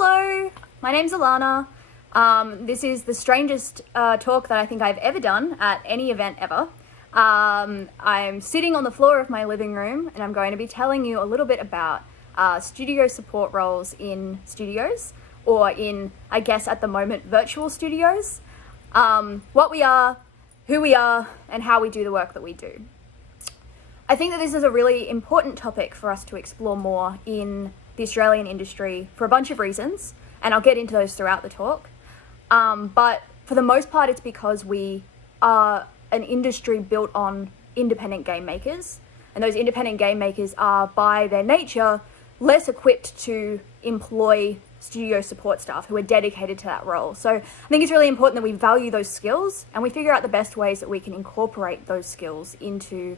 Hello, my name's Alayna. This is the strangest talk that I think I've ever done at any event ever. I'm sitting on the floor of my living room and I'm going to be telling you a little bit about studio support roles in studios, or in, I guess at the moment, virtual studios. What we are, who we are, and how we do the work that we do. I think that this is a really important topic for us to explore more in the Australian industry for a bunch of reasons, and I'll get into those throughout the talk. But for the most part, it's because we are an industry built on independent game makers, and those independent game makers are, by their nature, less equipped to employ studio support staff who are dedicated to that role. So I think it's really important that we value those skills and we figure out the best ways that we can incorporate those skills into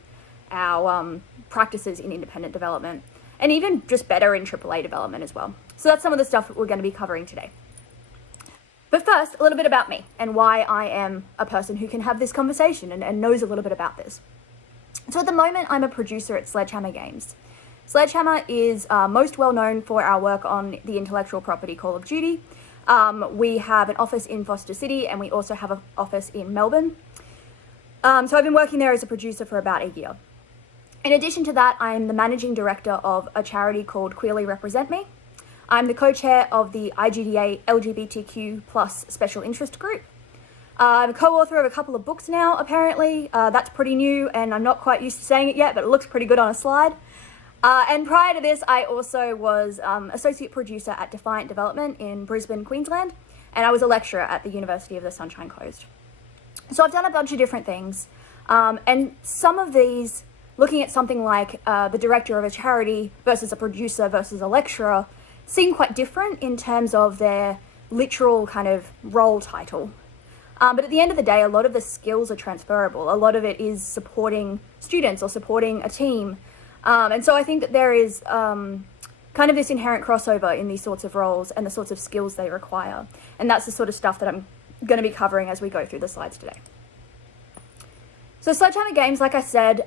our practices in independent development, and even just better in AAA development as well. So that's some of the stuff that we're going to be covering today. But first, a little bit about me and why I am a person who can have this conversation and knows a little bit about this. So at the moment, I'm a producer at Sledgehammer Games. Sledgehammer is most well known for our work on the intellectual property Call of Duty. We have an office in Foster City, and we also have an office in Melbourne. So I've been working there as a producer for about a year. In addition to that, I'm the managing director of a charity called Queerly Represent Me. I'm the co-chair of the IGDA LGBTQ+ special interest group. I'm a co-author of a couple of books now, apparently. That's pretty new, and I'm not quite used to saying it yet, but it looks pretty good on a slide. And prior to this, I also was associate producer at Defiant Development in Brisbane, Queensland, and I was a lecturer at the University of the Sunshine Coast. So I've done a bunch of different things, and some of these, looking at something like the director of a charity versus a producer versus a lecturer, seem quite different in terms of their literal kind of role title. But at the end of the day, a lot of the skills are transferable. A lot of it is supporting students or supporting a team. And so I think that there is kind of this inherent crossover in these sorts of roles and the sorts of skills they require. And that's the sort of stuff that I'm going to be covering as we go through the slides today. So Sledgehammer Games, like I said,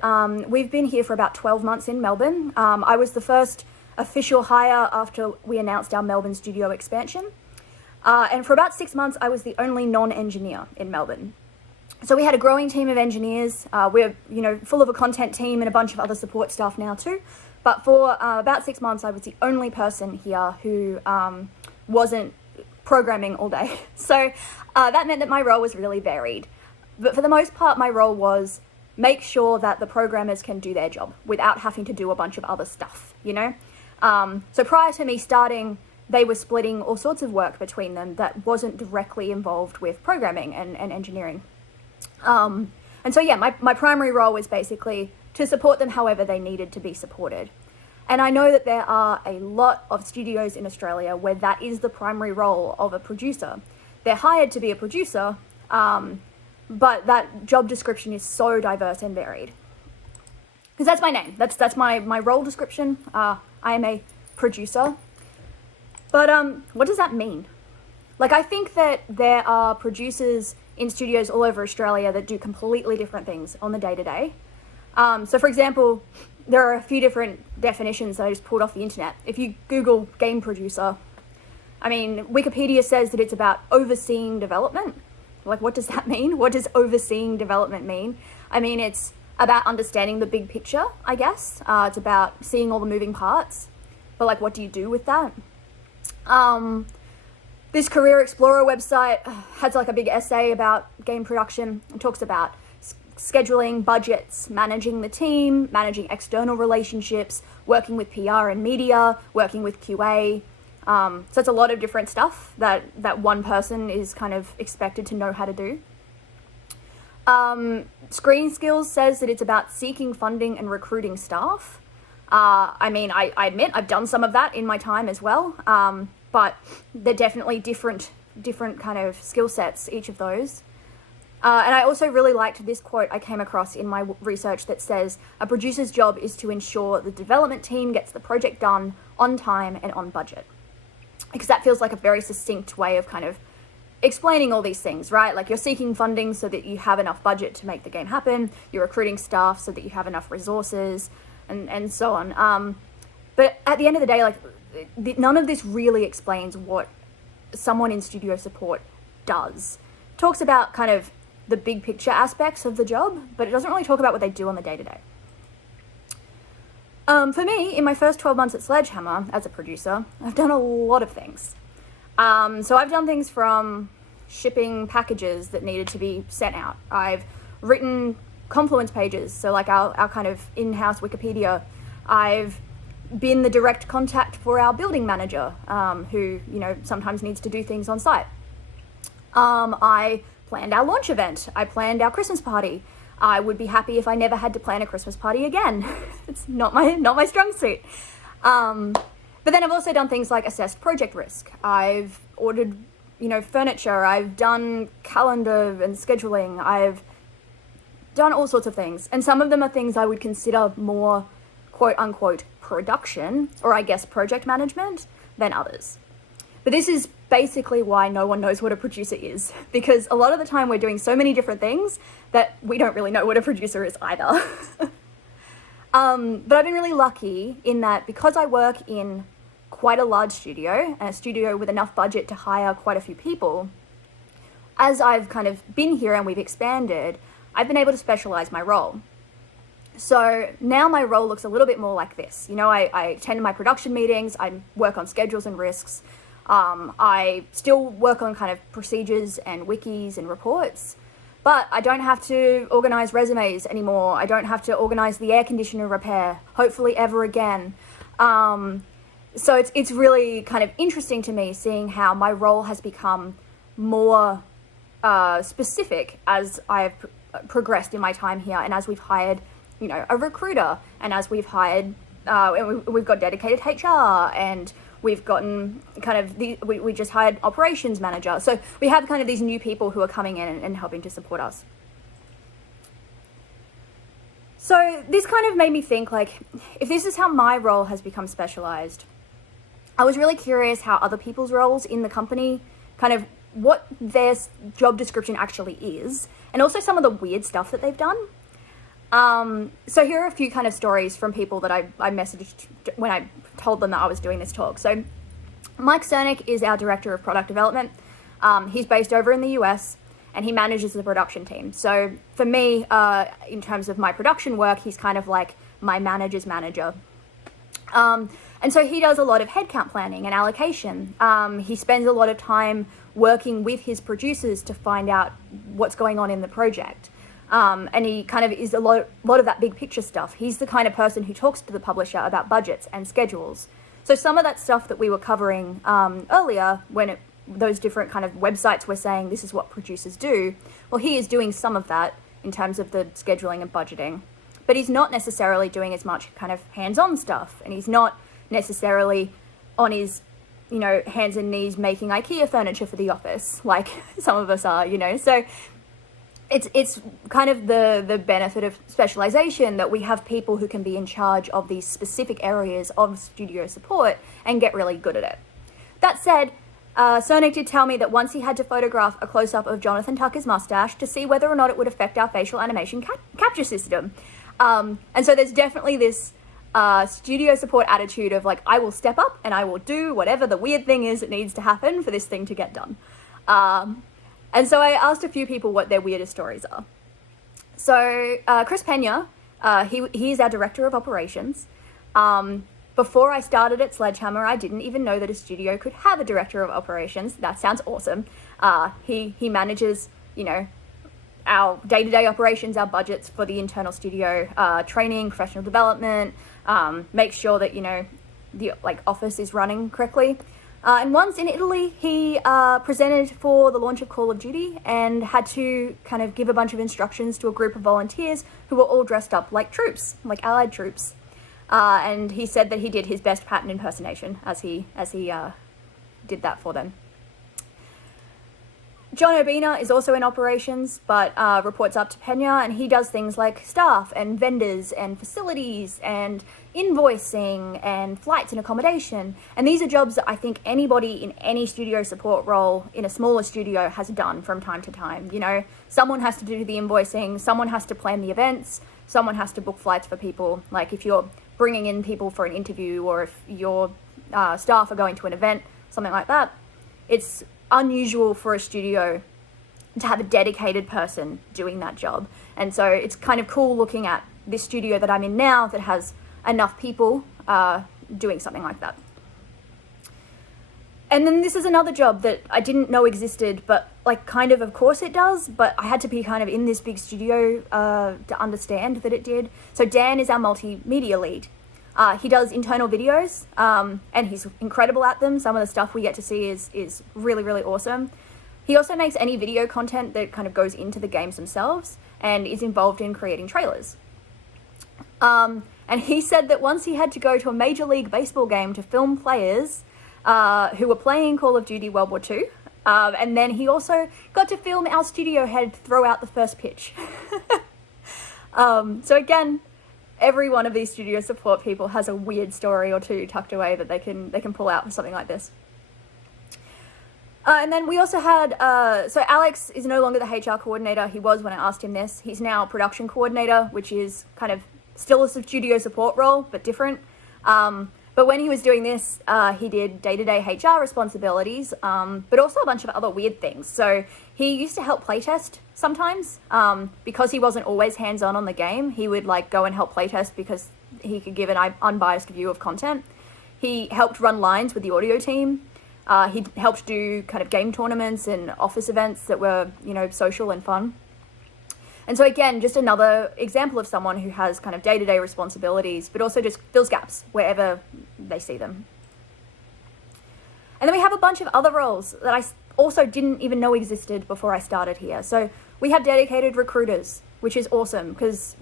we've been here for about 12 months in Melbourne. I was the first official hire after we announced our Melbourne studio expansion. And for about 6 months, I was the only non-engineer in Melbourne. So we had a growing team of engineers. We're, full of a content team and a bunch of other support staff now too. But for about 6 months, I was the only person here who wasn't programming all day. So that meant that my role was really varied. But for the most part, my role was make sure that the programmers can do their job without having to do a bunch of other stuff, So prior to me starting, they were splitting all sorts of work between them that wasn't directly involved with programming and engineering. And so, yeah, my primary role was basically to support them however they needed to be supported. And I know that there are a lot of studios in Australia where that is the primary role of a producer. They're hired to be a producer, but that job description is so diverse and varied. Because that's my name. That's my role description. I am a producer. But what does that mean? I think that there are producers in studios all over Australia that do completely different things on the day-to-day. So for example, there are a few different definitions that I just pulled off the internet. If you Google game producer, Wikipedia says that it's about overseeing development. What does that mean? What does overseeing development mean? It's about understanding the big picture, I guess. It's about seeing all the moving parts. But what do you do with that? This Career Explorer website has a big essay about game production and talks about scheduling, budgets, managing the team, managing external relationships, working with PR and media, working with QA. So it's a lot of different stuff that one person is kind of expected to know how to do. Screen Skills says that it's about seeking funding and recruiting staff. I admit I've done some of that in my time as well, but they're definitely different kind of skill sets, each of those. And I also really liked this quote I came across in my research that says, a producer's job is to ensure the development team gets the project done on time and on budget. Because that feels like a very succinct way of kind of explaining all these things, right? You're seeking funding so that you have enough budget to make the game happen. You're recruiting staff so that you have enough resources and so on. But at the end of the day, none of this really explains what someone in studio support does. It talks about kind of the big picture aspects of the job, but it doesn't really talk about what they do on the day-to-day. For me, in my first 12 months at Sledgehammer as a producer, I've done a lot of things. So I've done things from shipping packages that needed to be sent out. I've written Confluence pages, so like our kind of in-house Wikipedia. I've been the direct contact for our building manager, who, sometimes needs to do things on site. I planned our launch event. I planned our Christmas party. I would be happy if I never had to plan a Christmas party again. It's not my strong suit. But then I've also done things like assessed project risk. I've ordered, furniture. I've done calendar and scheduling. I've done all sorts of things. And some of them are things I would consider more quote unquote production, or I guess project management, than others. But this is basically why no one knows what a producer is, because a lot of the time we're doing so many different things that we don't really know what a producer is either. But I've been really lucky in that because I work in quite a large studio, and a studio with enough budget to hire quite a few people, as I've kind of been here and we've expanded, I've been able to specialize my role. So now my role looks a little bit more like this. I attend my production meetings, I work on schedules and risks, I still work on kind of procedures and wikis and reports, but I don't have to organize resumes anymore. I don't have to organize the air conditioner repair, hopefully ever again. So it's really kind of interesting to me seeing how my role has become more specific as I've progressed in my time here, and as we've hired a recruiter, and as we've hired, we've got dedicated HR, and we've gotten kind of we just hired operations manager. So we have kind of these new people who are coming in and helping to support us. So this kind of made me think, like, if this is how my role has become specialized, I was really curious how other people's roles in the company, kind of what their job description actually is, and also some of the weird stuff that they've done. So here are a few kind of stories from people that I messaged when I told them that I was doing this talk. So Mike Cernick is our director of product development. He's based over in the US, and he manages the production team. So for me, in terms of my production work, he's kind of like my manager's manager. And so he does a lot of headcount planning and allocation. He spends a lot of time working with his producers to find out what's going on in the project. And he kind of is a lot of that big picture stuff. He's the kind of person who talks to the publisher about budgets and schedules. So some of that stuff that we were covering earlier, when those different kind of websites were saying this is what producers do, well, he is doing some of that in terms of the scheduling and budgeting. But he's not necessarily doing as much kind of hands-on stuff, and he's not necessarily on his hands and knees making IKEA furniture for the office like some of us are, so it's kind of the benefit of specialization, that we have people who can be in charge of these specific areas of studio support and get really good at it. That said, Cernick did tell me that once he had to photograph a close-up of Jonathan Tucker's mustache to see whether or not it would affect our facial animation capture system. And so there's definitely this studio support attitude of like, I will step up and I will do whatever the weird thing is that needs to happen for this thing to get done. And so I asked a few people what their weirdest stories are. So Chris Pena, he's our director of operations. Before I started at Sledgehammer, I didn't even know that a studio could have a director of operations. That sounds awesome. He manages, our day-to-day operations, our budgets for the internal studio, training, professional development, make sure that, the office is running correctly. And once in Italy, he presented for the launch of Call of Duty and had to kind of give a bunch of instructions to a group of volunteers who were all dressed up like troops, like Allied troops. And he said that he did his best Patton impersonation as he did that for them. John Obina is also in operations, but reports up to Pena, and he does things like staff and vendors and facilities and invoicing and flights and accommodation. And these are jobs that I think anybody in any studio support role in a smaller studio has done from time to time. Someone has to do the invoicing, someone has to plan the events, someone has to book flights for people. Like if you're bringing in people for an interview, or if you're staff are going to an event, something like that, it's unusual for a studio to have a dedicated person doing that job. And so it's kind of cool looking at this studio that I'm in now that has enough people doing something like that. And then this is another job that I didn't know existed, but like kind of course it does, but I had to be kind of in this big studio to understand that it did. So Dan is our multimedia lead. He does internal videos, and he's incredible at them. Some of the stuff we get to see is really, really awesome. He also makes any video content that kind of goes into the games themselves and is involved in creating trailers. And he said that once he had to go to a Major League Baseball game to film players who were playing Call of Duty World War II, and then he also got to film our studio head throw out the first pitch. So again, every one of these studio support people has a weird story or two tucked away that they can pull out for something like this. And then we also had, so Alex is no longer the HR coordinator. He was when I asked him this. He's now production coordinator, which is kind of still a studio support role, but different. But when he was doing this, he did day-to-day HR responsibilities, but also a bunch of other weird things. So he used to help playtest sometimes, because he wasn't always hands-on on the game. He would like go and help playtest because he could give an unbiased view of content. He helped run lines with the audio team. He helped do kind of game tournaments and office events that were, social and fun. And so again, just another example of someone who has kind of day-to-day responsibilities, but also just fills gaps wherever they see them. And then we have a bunch of other roles that I also didn't even know existed before I started here. So we have dedicated recruiters, which is awesome because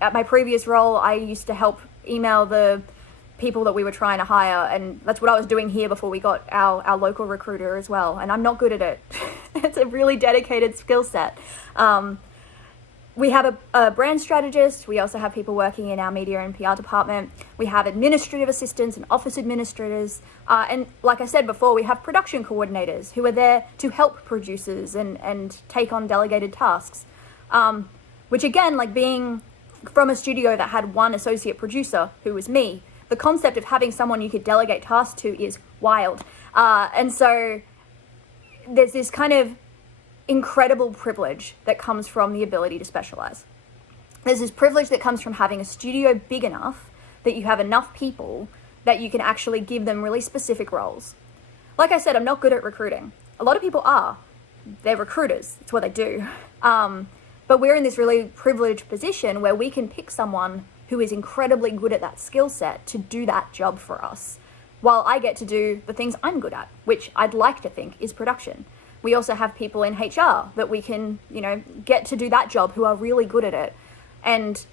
at my previous role, I used to help email the people that we were trying to hire, and that's what I was doing here before we got our local recruiter as well, and I'm not good at it. It's a really dedicated skill set. We have a brand strategist. We also have people working in our media and PR department. We have administrative assistants and office administrators. And like I said before, we have production coordinators who are there to help producers and take on delegated tasks. Which again, like being from a studio that had one associate producer, who was me, the concept of having someone you could delegate tasks to is wild. And so there's this kind of incredible privilege that comes from the ability to specialize. There's this privilege that comes from having a studio big enough that you have enough people that you can actually give them really specific roles. Like I said, I'm not good at recruiting. A lot of people are. They're recruiters. It's what they do. But we're in this really privileged position where we can pick someone who is incredibly good at that skill set to do that job for us, while I get to do the things I'm good at, which I'd like to think is production. We also have people in HR that we can, get to do that job who are really good at it. And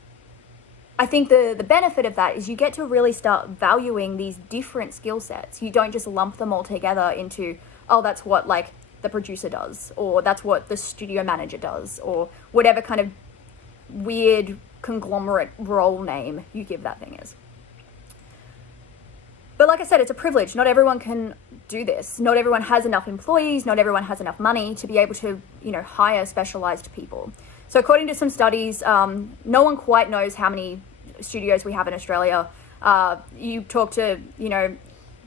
I think the benefit of that is you get to really start valuing these different skill sets. You don't just lump them all together into, oh, that's what like the producer does, or that's what the studio manager does, or whatever kind of weird conglomerate role name you give that thing is. But like I said, it's a privilege. Not everyone can do this. Not everyone has enough employees. Not everyone has enough money to be able to, hire specialized people. So according to some studies, no one quite knows how many studios we have in Australia. You talk to,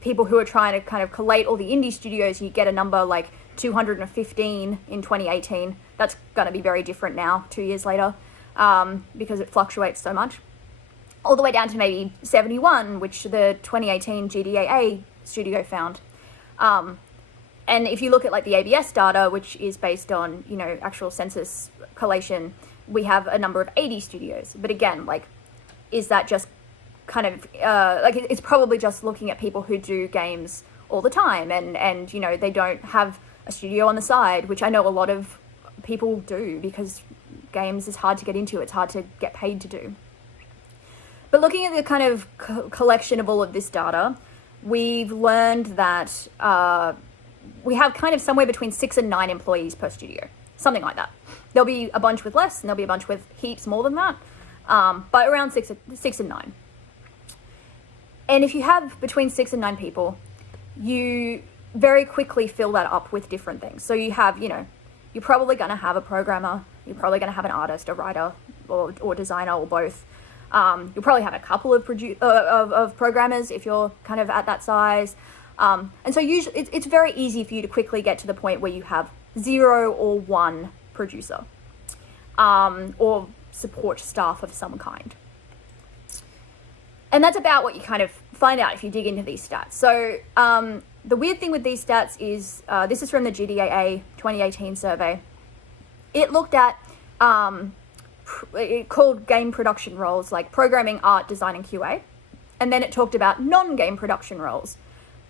people who are trying to kind of collate all the indie studios, and you get a number like 215 in 2018. That's going to be very different now, 2 years later, because it fluctuates so much. All the way down to maybe 71, which the 2018 GDAA studio found. And if you look at like the ABS data, which is based on, actual census collation, we have a number of 80 studios. But again, like, is that just kind of, it's probably just looking at people who do games all the time and they don't have a studio on the side, which I know a lot of people do because games is hard to get into. It's hard to get paid to do. But looking at the kind of collection of all of this data, we've learned that we have kind of somewhere between 6 and 9 employees per studio, something like that. There'll be a bunch with less, and there'll be a bunch with heaps more than that, but around 6 and 9. And if you have between 6 and 9 people, you very quickly fill that up with different things. So you have, you're probably going to have a programmer, you're probably going to have an artist, a writer, or designer, or both. You'll probably have a couple of programmers if you're kind of at that size. And so usually it's very easy for you to quickly get to the point where you have 0 or 1 producer, or support staff of some kind. And that's about what you kind of find out if you dig into these stats. So the weird thing with these stats is, this is from the GDAA 2018 survey. It looked at, it called game production roles like programming, art, design, and QA. And then it talked about non-game production roles.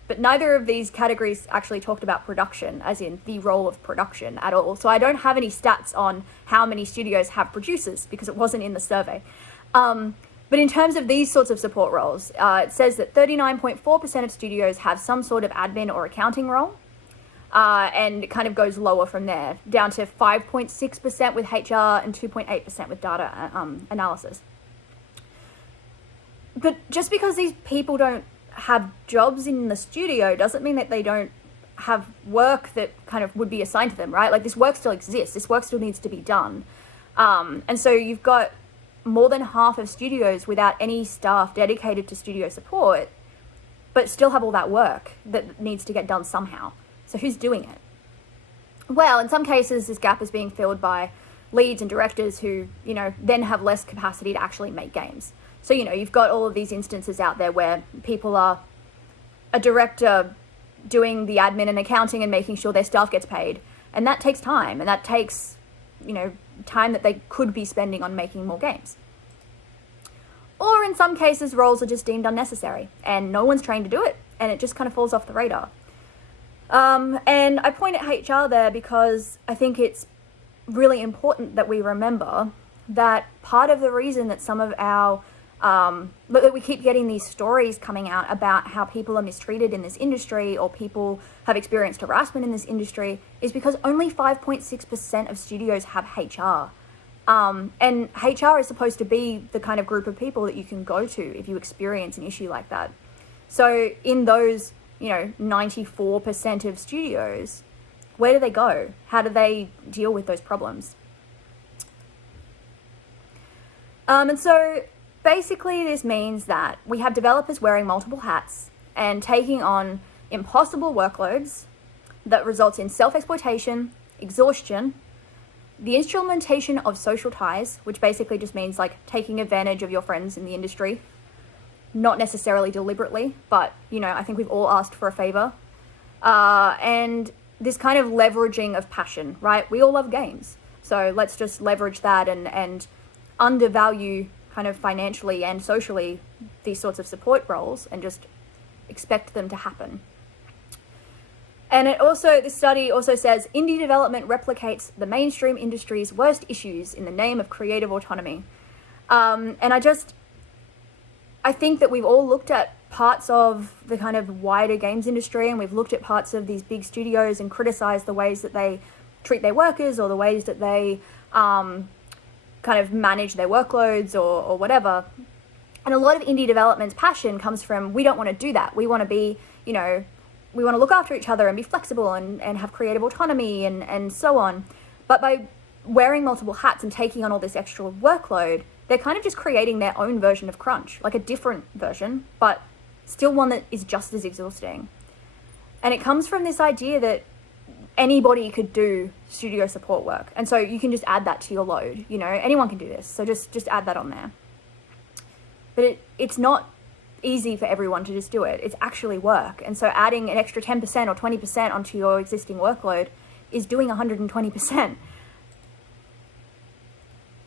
But neither of these categories actually talked about production, as in the role of production at all. So I don't have any stats on how many studios have producers because it wasn't in the survey. But in terms of these sorts of support roles, it says that 39.4% of studios have some sort of admin or accounting role. And it kind of goes lower from there, down to 5.6% with HR and 2.8% with data analysis. But just because these people don't have jobs in the studio doesn't mean that they don't have work that kind of would be assigned to them, right? Like, this work still exists. This work still needs to be done. And so you've got more than half of studios without any staff dedicated to studio support, but still have all that work that needs to get done somehow. So who's doing it? Well, in some cases, this gap is being filled by leads and directors who, you know, then have less capacity to actually make games. So, you know, you've got all of these instances out there where people are a director doing the admin and accounting and making sure their staff gets paid. And that takes time, and that takes, you know, time that they could be spending on making more games. Or in some cases, roles are just deemed unnecessary and no one's trained to do it, and it just kind of falls off the radar. And I point at HR there because I think it's really important that we remember that part of the reason that some of our that we keep getting these stories coming out about how people are mistreated in this industry or people have experienced harassment in this industry is because only 5.6% of studios have HR. And HR is supposed to be the kind of group of people that you can go to if you experience an issue like that. So in those, you know, 94% of studios, where do they go? How do they deal with those problems? And so basically this means that we have developers wearing multiple hats and taking on impossible workloads that results in self-exploitation, exhaustion, the instrumentation of social ties, which basically just means like taking advantage of your friends in the industry, not necessarily deliberately, but, you know, I think we've all asked for a favor, and this kind of leveraging of passion, right? We all love games, so let's just leverage that and undervalue kind of financially and socially these sorts of support roles and just expect them to happen. And it also, this study also says indie development replicates the mainstream industry's worst issues in the name of creative autonomy. And I think that we've all looked at parts of the kind of wider games industry, and we've looked at parts of these big studios and criticized the ways that they treat their workers or the ways that they kind of manage their workloads or whatever. And a lot of indie development's passion comes from, we don't want to do that. We want to be, you know, we want to look after each other and be flexible and have creative autonomy and so on. But by wearing multiple hats and taking on all this extra workload, they're kind of just creating their own version of crunch, like a different version, but still one that is just as exhausting. And it comes from this idea that anybody could do studio support work. And so you can just add that to your load, you know, anyone can do this. So just add that on there. But it's not easy for everyone to just do it. It's actually work. And so adding an extra 10% or 20% onto your existing workload is doing 120%.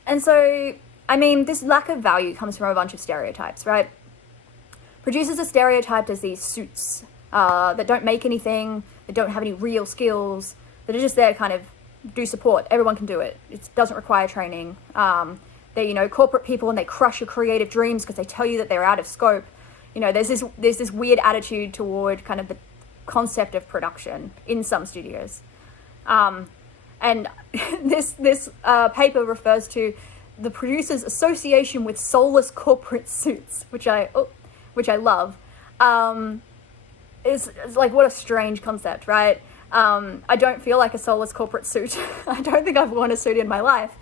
And so, I mean, this lack of value comes from a bunch of stereotypes, right? Producers are stereotyped as these suits that don't make anything, that don't have any real skills, that are just there to kind of do support. Everyone can do it. It doesn't require training. They're, you know, corporate people, and they crush your creative dreams because they tell you that they're out of scope. You know, there's this weird attitude toward kind of the concept of production in some studios. And this paper refers to the Producers Association with Soulless Corporate Suits, which I love. It's like, what a strange concept, right? I don't feel like a soulless corporate suit. I don't think I've worn a suit in my life.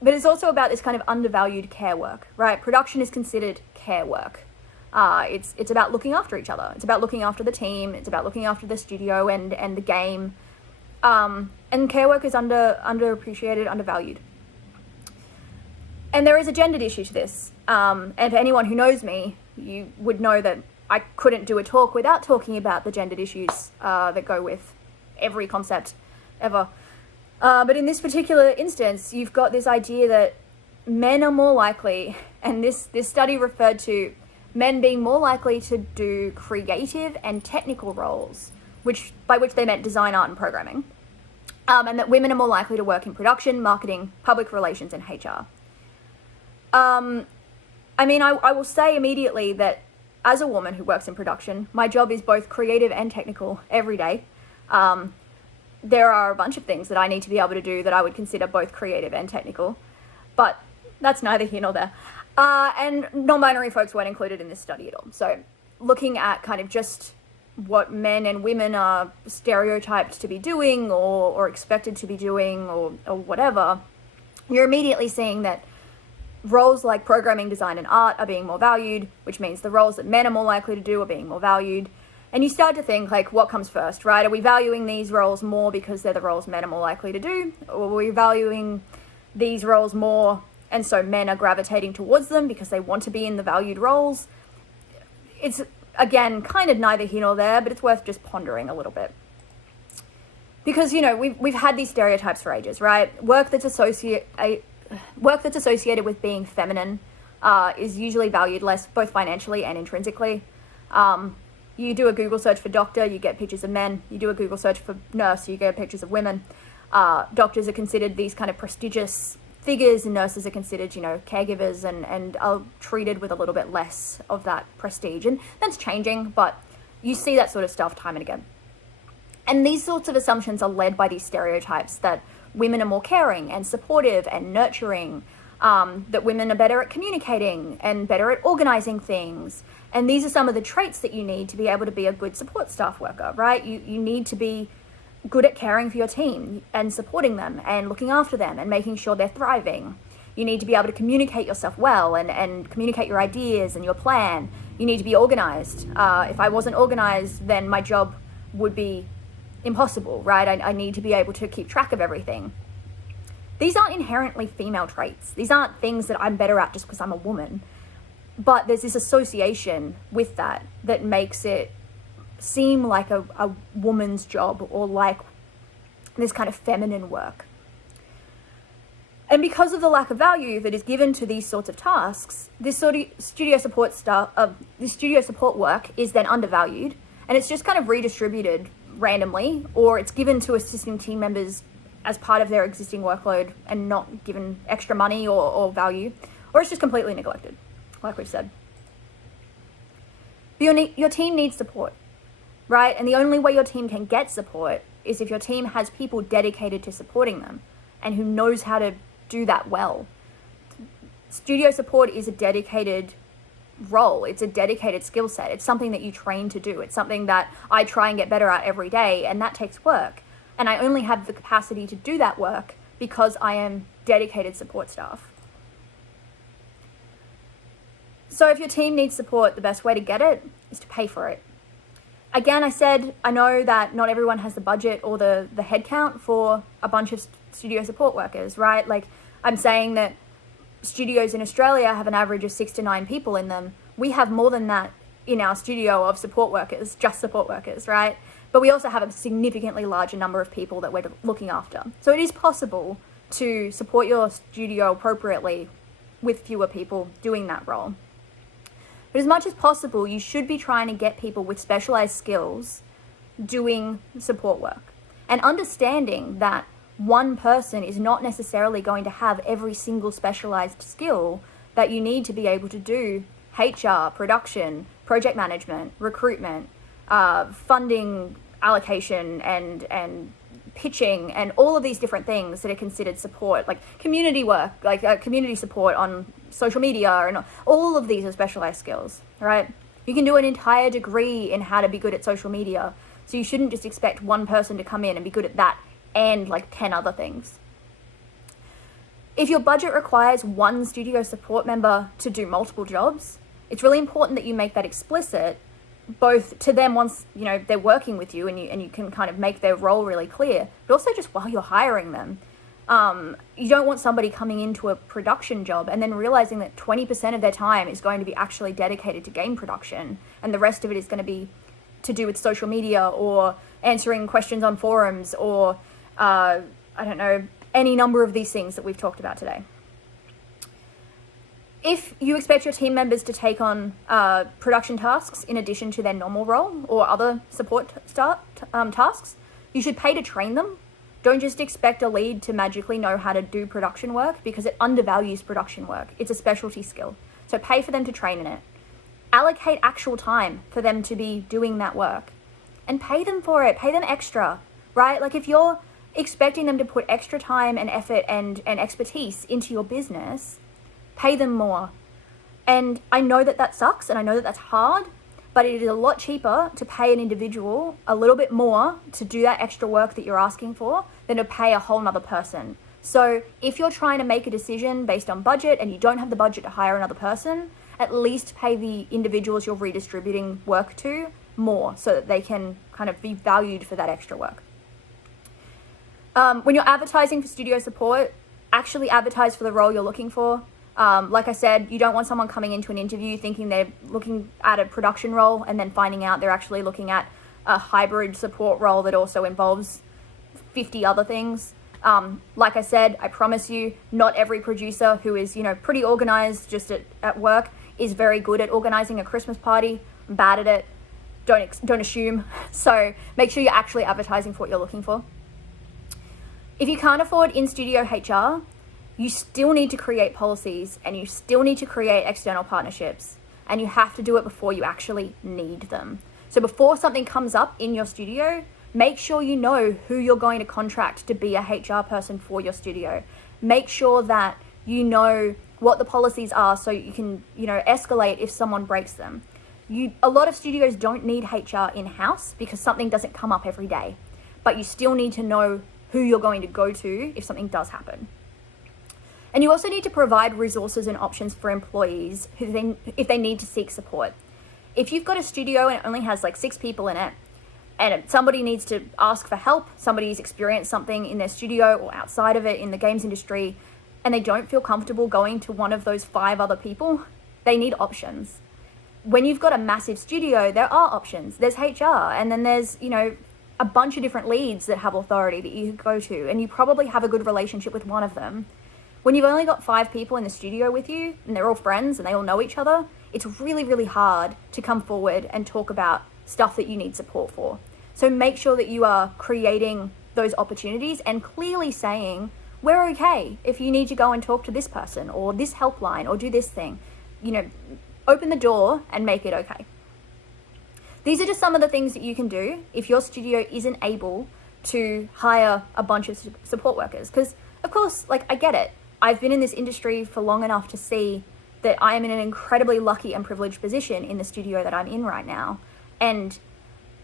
But it's also about this kind of undervalued care work, right? Production is considered care work. It's about looking after each other. It's about looking after the team. It's about looking after the studio and the game. And care work is underappreciated, undervalued. And there is a gendered issue to this. And for anyone who knows me, you would know that I couldn't do a talk without talking about the gendered issues that go with every concept ever. But in this particular instance, you've got this idea that men are more likely, and this study referred to men being more likely to do creative and technical roles, by which they meant design, art, and programming. And that women are more likely to work in production, marketing, public relations, and HR. I mean, I will say immediately that as a woman who works in production, my job is both creative and technical every day. There are a bunch of things that I need to be able to do that I would consider both creative and technical, but that's neither here nor there. And non-binary folks weren't included in this study at all. So looking at kind of just what men and women are stereotyped to be doing or expected to be doing or whatever, you're immediately seeing that roles like programming, design, and art are being more valued, which means the roles that men are more likely to do are being more valued. And you start to think, like, what comes first, right? Are we valuing these roles more because they're the roles men are more likely to do? Or are we valuing these roles more and so men are gravitating towards them because they want to be in the valued roles? It's, again, kind of neither here nor there, but it's worth just pondering a little bit. Because, you know, we've had these stereotypes for ages, right? Work that's associated with being feminine is usually valued less, both financially and intrinsically. You do a Google search for doctor, you get pictures of men. You do a Google search for nurse, you get pictures of women. Doctors are considered these kind of prestigious figures, and nurses are considered, you know, caregivers and are treated with a little bit less of that prestige. And that's changing, but you see that sort of stuff time and again. And these sorts of assumptions are led by these stereotypes that women are more caring and supportive and nurturing, that women are better at communicating and better at organizing things. And these are some of the traits that you need to be able to be a good support staff worker, right? You need to be good at caring for your team and supporting them and looking after them and making sure they're thriving. You need to be able to communicate yourself well and communicate your ideas and your plan. You need to be organized. If I wasn't organized, then my job would be impossible, right? I need to be able to keep track of everything. These aren't inherently female traits. These aren't things that I'm better at just because I'm a woman. But there's this association with that makes it seem like a woman's job or like this kind of feminine work. And because of the lack of value that is given to these sorts of tasks, this sort of studio support work is then undervalued, and it's just kind of redistributed randomly, or it's given to assisting team members as part of their existing workload and not given extra money or value, or it's just completely neglected, like we've said. But your team needs support, right? And the only way your team can get support is if your team has people dedicated to supporting them and who knows how to do that well. Studio support is a dedicated role. It's a dedicated skill set. It's something that you train to do. It's something that I try and get better at every day, and that takes work. And I only have the capacity to do that work because I am dedicated support staff. So if your team needs support, the best way to get it is to pay for it. Again, I know that not everyone has the budget or the headcount for a bunch of studio support workers, right? Like, I'm saying that studios in Australia have an average of 6 to 9 people in them. We have more than that in our studio of support workers, just support workers, right? But we also have a significantly larger number of people that we're looking after. So it is possible to support your studio appropriately with fewer people doing that role. But as much as possible, you should be trying to get people with specialized skills doing support work and understanding that one person is not necessarily going to have every single specialized skill that you need to be able to do HR, production, project management, recruitment, funding allocation, and pitching, and all of these different things that are considered support, like community work, like community support on social media, and all of these are specialized skills, right? You can do an entire degree in how to be good at social media, so you shouldn't just expect one person to come in and be good at that and like 10 other things. If your budget requires one studio support member to do multiple jobs, it's really important that you make that explicit, both to them once, you know, they're working with you and you can kind of make their role really clear, but also just while you're hiring them. You don't want somebody coming into a production job and then realizing that 20% of their time is going to be actually dedicated to game production and the rest of it is going to be to do with social media or answering questions on forums or, I don't know, any number of these things that we've talked about today. If you expect your team members to take on production tasks in addition to their normal role or other support tasks, you should pay to train them. Don't just expect a lead to magically know how to do production work because it undervalues production work. It's a specialty skill. So pay for them to train in it. Allocate actual time for them to be doing that work and pay them for it. Pay them extra, right? Like if you're expecting them to put extra time and effort and expertise into your business, pay them more. And I know that that sucks and I know that that's hard, but it is a lot cheaper to pay an individual a little bit more to do that extra work that you're asking for than to pay a whole nother person. So if you're trying to make a decision based on budget and you don't have the budget to hire another person, at least pay the individuals you're redistributing work to more so that they can kind of be valued for that extra work. When you're advertising for studio support, actually advertise for the role you're looking for. Like I said, you don't want someone coming into an interview thinking they're looking at a production role and then finding out they're actually looking at a hybrid support role that also involves 50 other things. Like I said, I promise you, not every producer who is, you know, pretty organized just at work is very good at organizing a Christmas party. I'm bad at it. Don't assume. So make sure you're actually advertising for what you're looking for. If you can't afford in-studio HR, you still need to create policies and you still need to create external partnerships, and you have to do it before you actually need them. So before something comes up in your studio, make sure you know who you're going to contract to be a HR person for your studio. Make sure that you know what the policies are so you can, you know, escalate if someone breaks them. A lot of studios don't need HR in-house because something doesn't come up every day, but you still need to know who you're going to go to if something does happen. And you also need to provide resources and options for employees if they need to seek support. If you've got a studio and it only has like 6 people in it, and somebody needs to ask for help, somebody's experienced something in their studio or outside of it in the games industry, and they don't feel comfortable going to one of those 5 other people, they need options. When you've got a massive studio, there are options. There's HR, and then there's, you know, a bunch of different leads that have authority that you go to, and you probably have a good relationship with one of them. When you've only got 5 people in the studio with you and they're all friends and they all know each other, it's really, really hard to come forward and talk about stuff that you need support for. So make sure that you are creating those opportunities and clearly saying, we're okay if you need to go and talk to this person or this helpline or do this thing. You know, open the door and make it okay. These are just some of the things that you can do if your studio isn't able to hire a bunch of support workers. Because, of course, like, I get it. I've been in this industry for long enough to see that I am in an incredibly lucky and privileged position in the studio that I'm in right now. And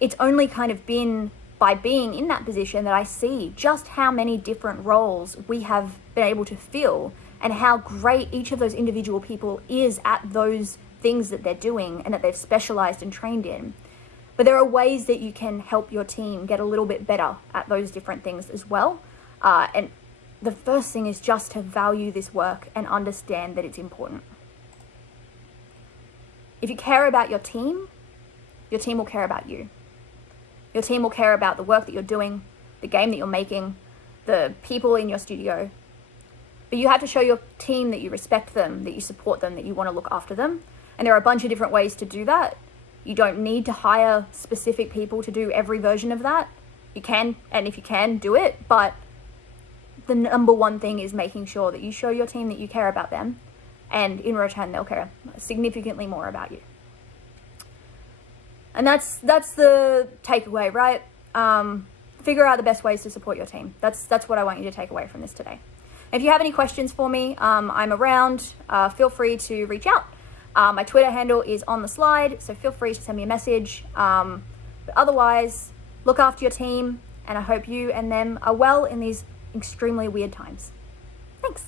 it's only kind of been by being in that position that I see just how many different roles we have been able to fill and how great each of those individual people is at those things that they're doing and that they've specialized and trained in. But there are ways that you can help your team get a little bit better at those different things as well. And the first thing is just to value this work and understand that it's important. If you care about your team will care about you. Your team will care about the work that you're doing, the game that you're making, the people in your studio. But you have to show your team that you respect them, that you support them, that you want to look after them. And there are a bunch of different ways to do that. You don't need to hire specific people to do every version of that. You can, and if you can, do it, but the number one thing is making sure that you show your team that you care about them, and in return they'll care significantly more about you. And that's the takeaway, right? Figure out the best ways to support your team. That's what I want you to take away from this today. If you have any questions for me, I'm around. Feel free to reach out. My Twitter handle is on the slide, so feel free to send me a message. But otherwise, look after your team, and I hope you and them are well in these extremely weird times. Thanks.